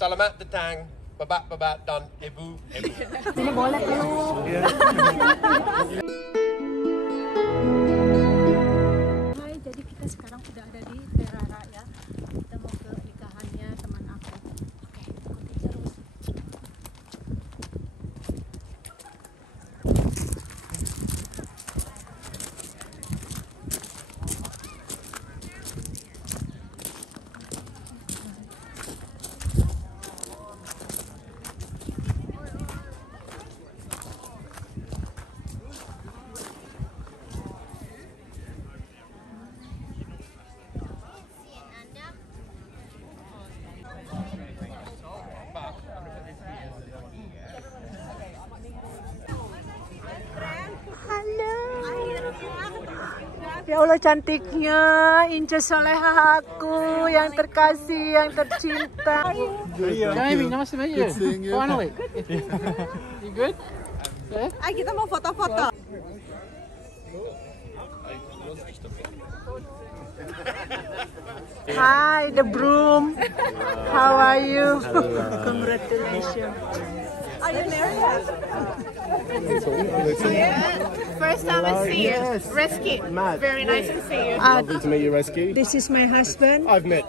Selamat datang, bapak-bapak dan ibu-ibu. Ini boleh peluk. Hai, jadi kita sekarang sudah ada di Terara ya. Kita mau ke nikahannya teman aku. Oke, ikuti terus. Ya Allah cantiknya, Inca soleha aku yang terkasih, yang tercinta. Jamie, nice to meet you. Good seeing you. Finally. You good? Yeah? Ay, kita mau foto-foto. Hi, the broom. How are you? Congratulations. Are you married? First time I see you. Rescue. Very nice to see you. Lovely to meet you, Rescue. This is my husband. We've met.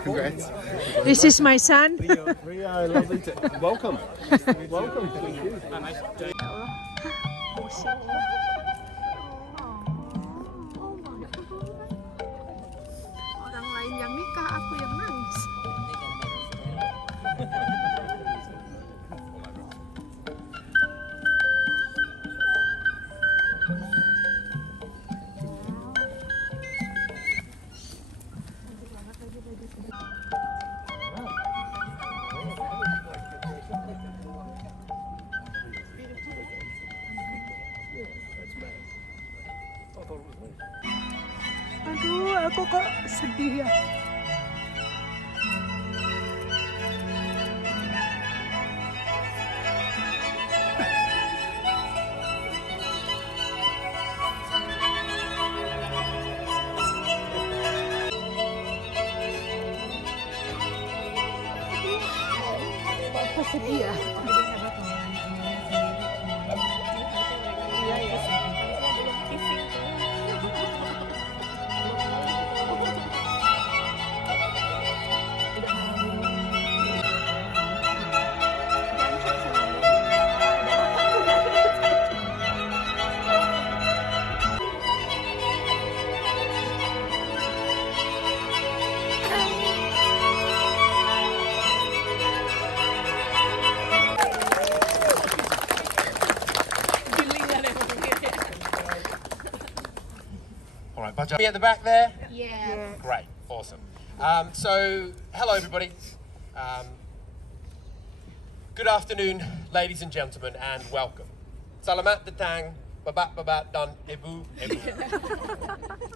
Congrats. This is my son. Rio, lovely to... Welcome. Welcome. Thank you. Orang lain yang nikah, aku yang nangis. Aduh, aku kok sedih ya. Aku sedih ya. All right, Baja. At the back there? Yeah. Great, awesome. So, hello everybody. Good afternoon, ladies and gentlemen, and welcome. Selamat datang, bapak-bapak dan ibu-ibu.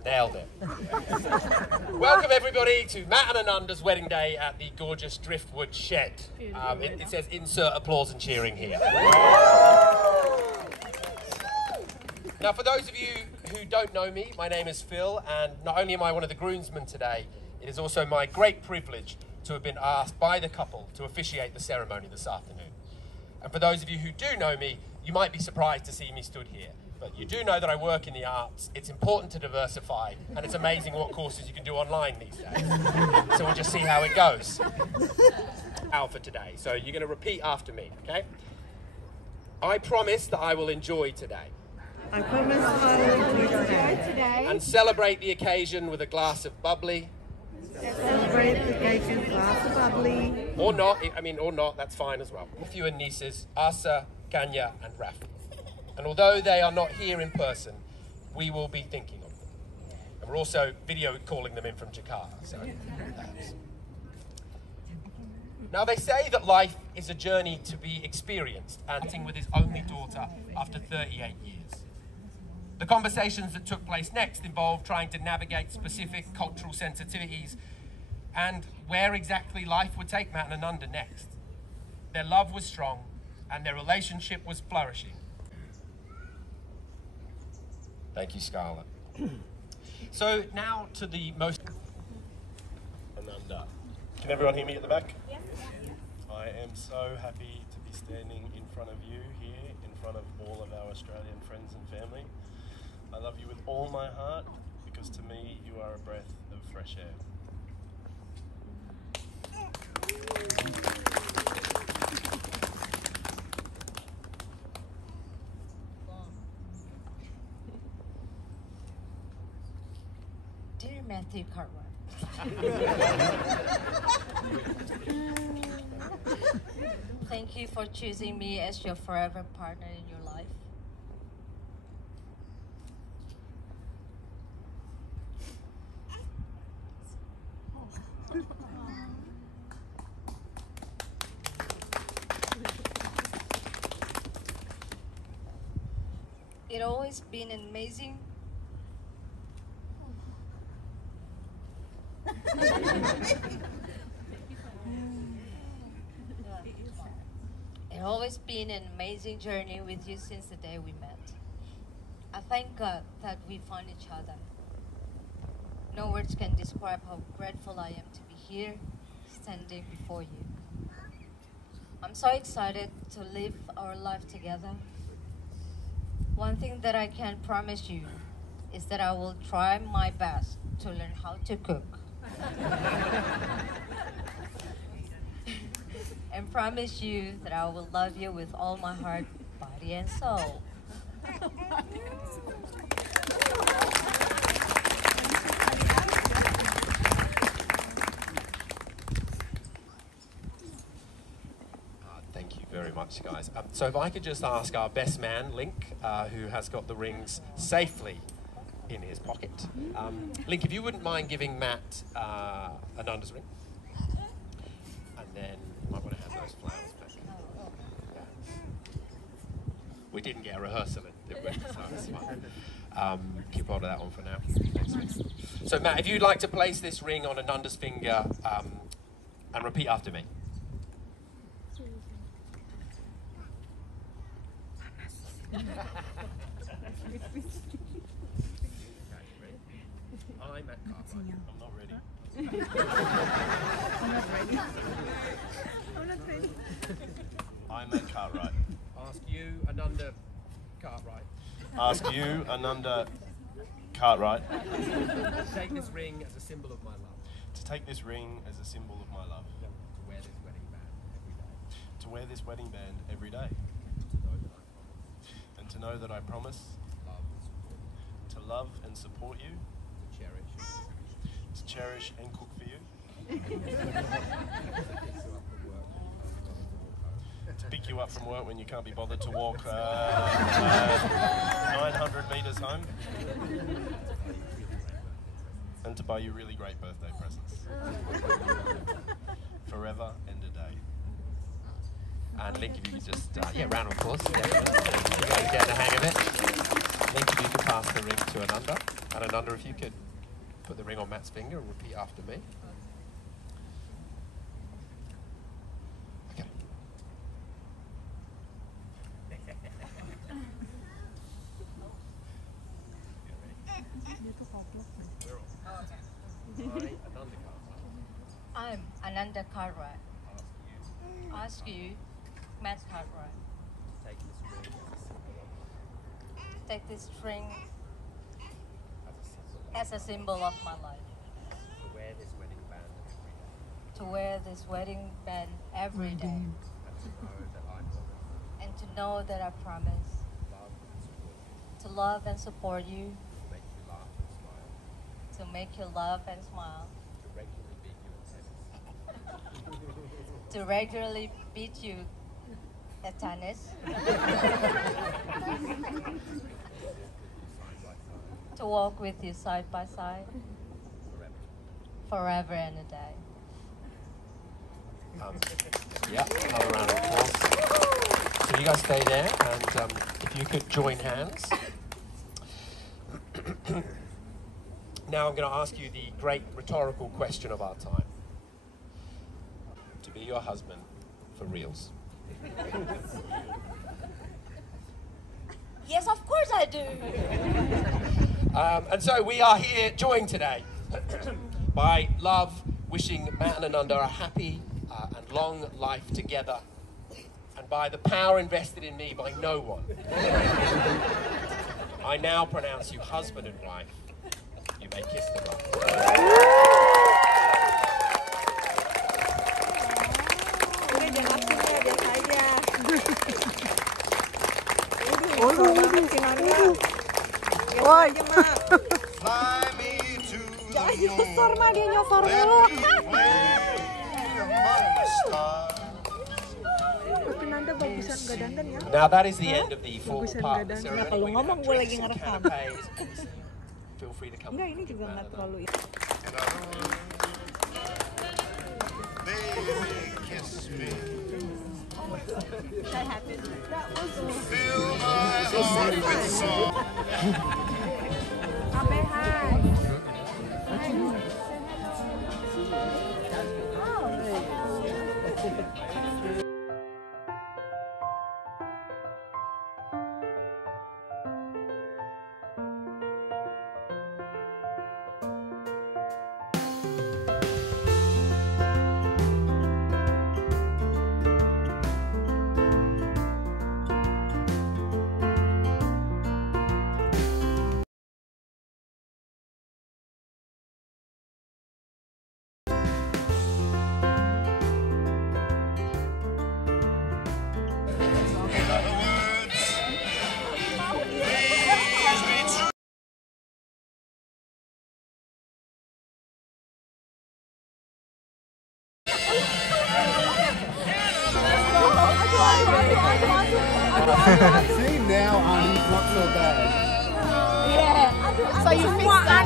Nailed it. Welcome everybody to Matt and Ananda's wedding day at the gorgeous Driftwood Shed. It says insert applause and cheering here. Now, for those of you who don't know me, my name is Phil, and not only am I one of the groomsmen today, it is also my great privilege to have been asked by the couple to officiate the ceremony this afternoon. And for those of you who do know me, you might be surprised to see me stood here. But you do know that I work in the arts, it's important to diversify, and it's amazing what courses you can do online these days. So we'll just see how it goes. Out for today. So you're going to repeat after me, okay? I promise that I will enjoy today. I promise I will enjoy today. And celebrate the occasion with a glass of bubbly. Celebrate the occasion, glass of bubbly. Or not, or not, that's fine as well. A few nieces, Asa, Kanya, and Rafi. And although they are not here in person, we will be thinking of them. And we're also video calling them in from Jakarta, so perhaps. Now, they say that life is a journey to be experienced, and with his only daughter after 38 years. The conversations that took place next involved trying to navigate specific cultural sensitivities and where exactly life would take Matt and Ananda next. Their love was strong and their relationship was flourishing. Thank you, Scarlett. So now to the most... Ananda. Can everyone hear me at the back? Yes. I am so happy to be standing in front of you here, in front of all of our Australian friends and family. I love you with all my heart because to me you are a breath of fresh air. Dear Matthew Cartwright, thank you for choosing me as your forever partner in your life. It's always been amazing. It's always been an amazing journey with you since the day we met. I thank God that we found each other. No words can describe how grateful I am to be here, standing before you. I'm so excited to live our life together. One thing that I can promise you is that I will try my best to learn how to cook. And promise you that I will love you with all my heart, body, and soul. Thank you very much, guys. So if I could just ask our best man, Link, who has got the rings safely in his pocket. Link, if you wouldn't mind giving Matt Ananda's ring. And then you might want to have those flowers back. Yeah. We didn't get a rehearsal in, did we? So it's fine. Keep hold of that one for now. Thanks. So Matt, if you'd like to place this ring on Ananda's finger and repeat after me. I'm at Cartwright. I'm not ready. I'm not ready. I'm at Cartwright. Ask you, Ananda Cartwright. Ask you, Ananda Cartwright, To take this ring as a symbol of my love. to take this ring as a symbol of my love. To wear this wedding band every day. To wear this wedding band every day. And to know that I promise to love and support you, to cherish and cook for you, to pick you up from work when you can't be bothered to walk 900 metres home, and to buy you really great birthday presents. Forever and a day. And Link, if you could just, round of applause. Definitely. You guys get the hang of it. Link, if you could pass the ring to Ananda. And Ananda, if you could put the ring on Matt's finger and repeat after me. Okay. I'm Ananda Cartwright. Ask you, Matt Cartwright. Take this ring as a symbol of my life. To wear this wedding band every day. To wear this wedding band every day. And to know that I promise to love and support you. To make you laugh and smile. To regularly beat you at tennis. To walk with you side by side. Forever and a day. Another round of applause. So you guys stay there, and if you could join hands. Now I'm going to ask you the great rhetorical question of our time. To be your husband for reals. Yes, of course I do. And so we are here joined today by love, wishing Matt and Ananda a happy and long life together. And by the power invested in me by no one, I now pronounce you husband and wife. You may kiss the bride. Fly me to the moon. Now that is the end of the formal part of the ceremony. We're going to have drinks and canapes. Feel free to come. Enggak, ini juga nggak terlalu. Baby, kiss me. Fill my heart with song. Abe, hai. See now, he's not so bad. Yeah. So you fix that.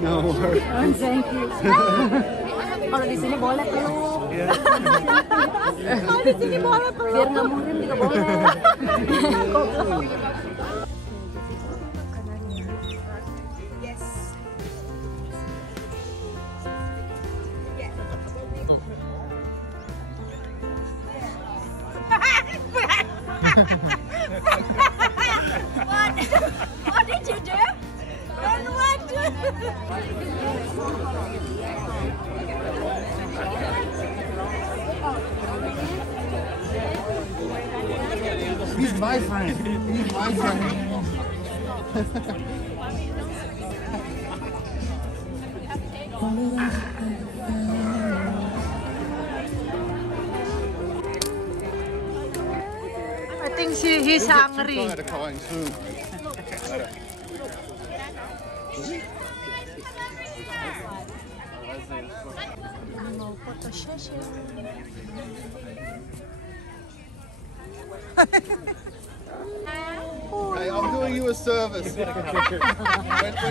No worries. Thank you. Kalau di sini boleh peluk. Kalau di sini boleh peluk. Biar nggak murim juga boleh. What did you do? And what? He's my friend. He's my friend. I think he's hungry. Mau foto session. Hey, I'm doing you a service. When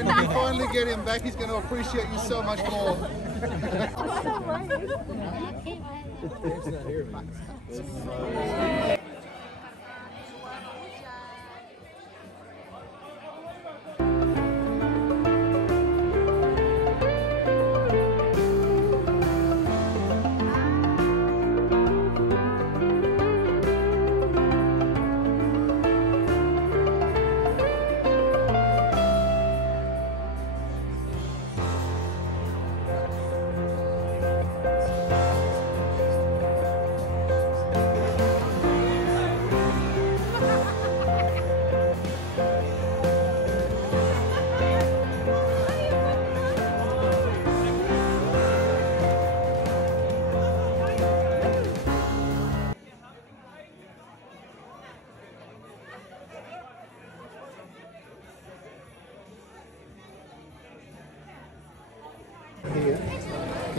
you finally get him back, he's going to appreciate you so much more.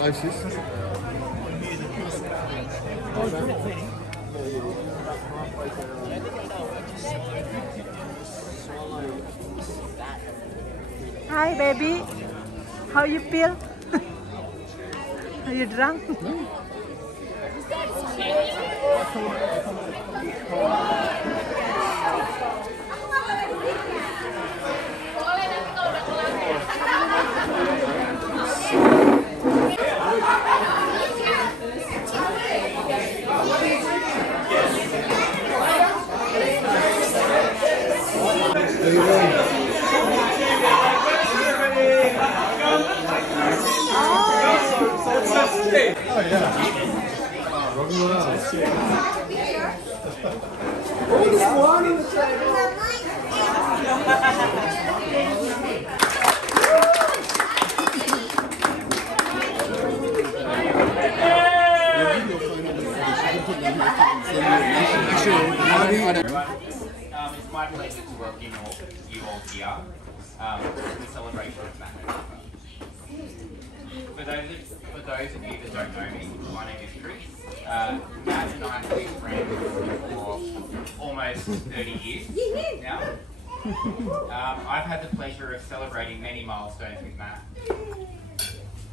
closest. Hi, baby. How you feel? Are you drunk? It's my pleasure to welcome you all here in the celebration of Nikahan. For those of you that don't know me, my name is Chris. Matt and I have been friends for almost 30 years now. I've had the pleasure of celebrating many milestones with Matt,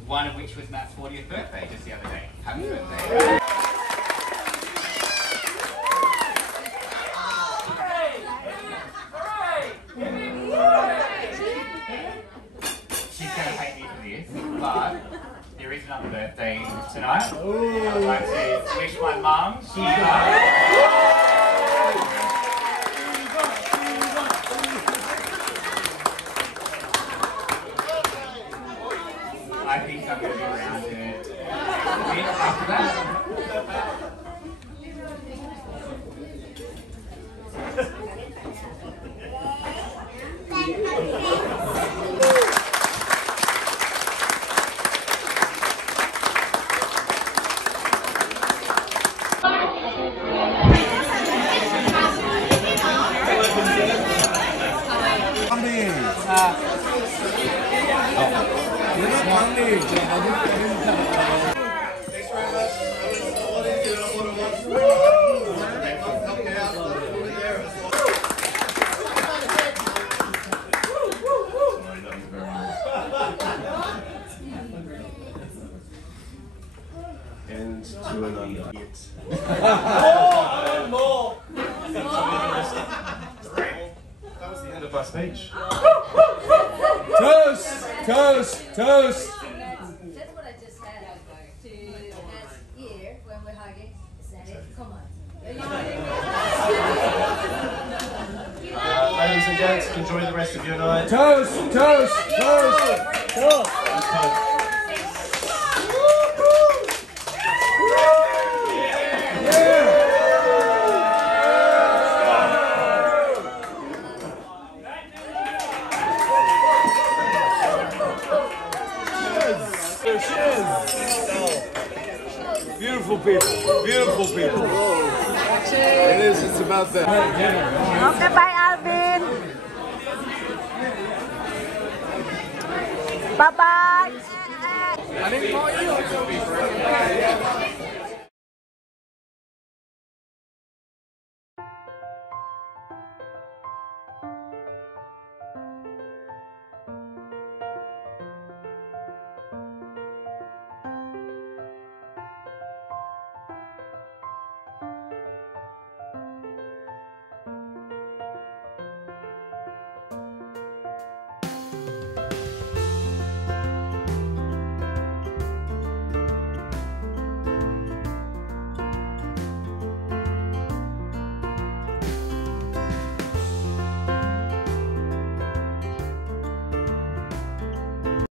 one of which was Matt's 40th birthday just the other day. Happy birthday. She's going to hate me for this, but there is another birthday tonight. I'd like to wish my mum, I think I'm going to be around a bit after that. And to another hit. More! That was the end of my speech. Toast! Toast! Toast! That's what I just had to ask here when we're hugging. Is that it? Come on. Ladies and gents, enjoy the rest of your night. Toast! Toast! Toast! Toast! Beautiful people, beautiful people. It is, it's about that. Okay, bye, Alvin. Bye-bye. I didn't call you.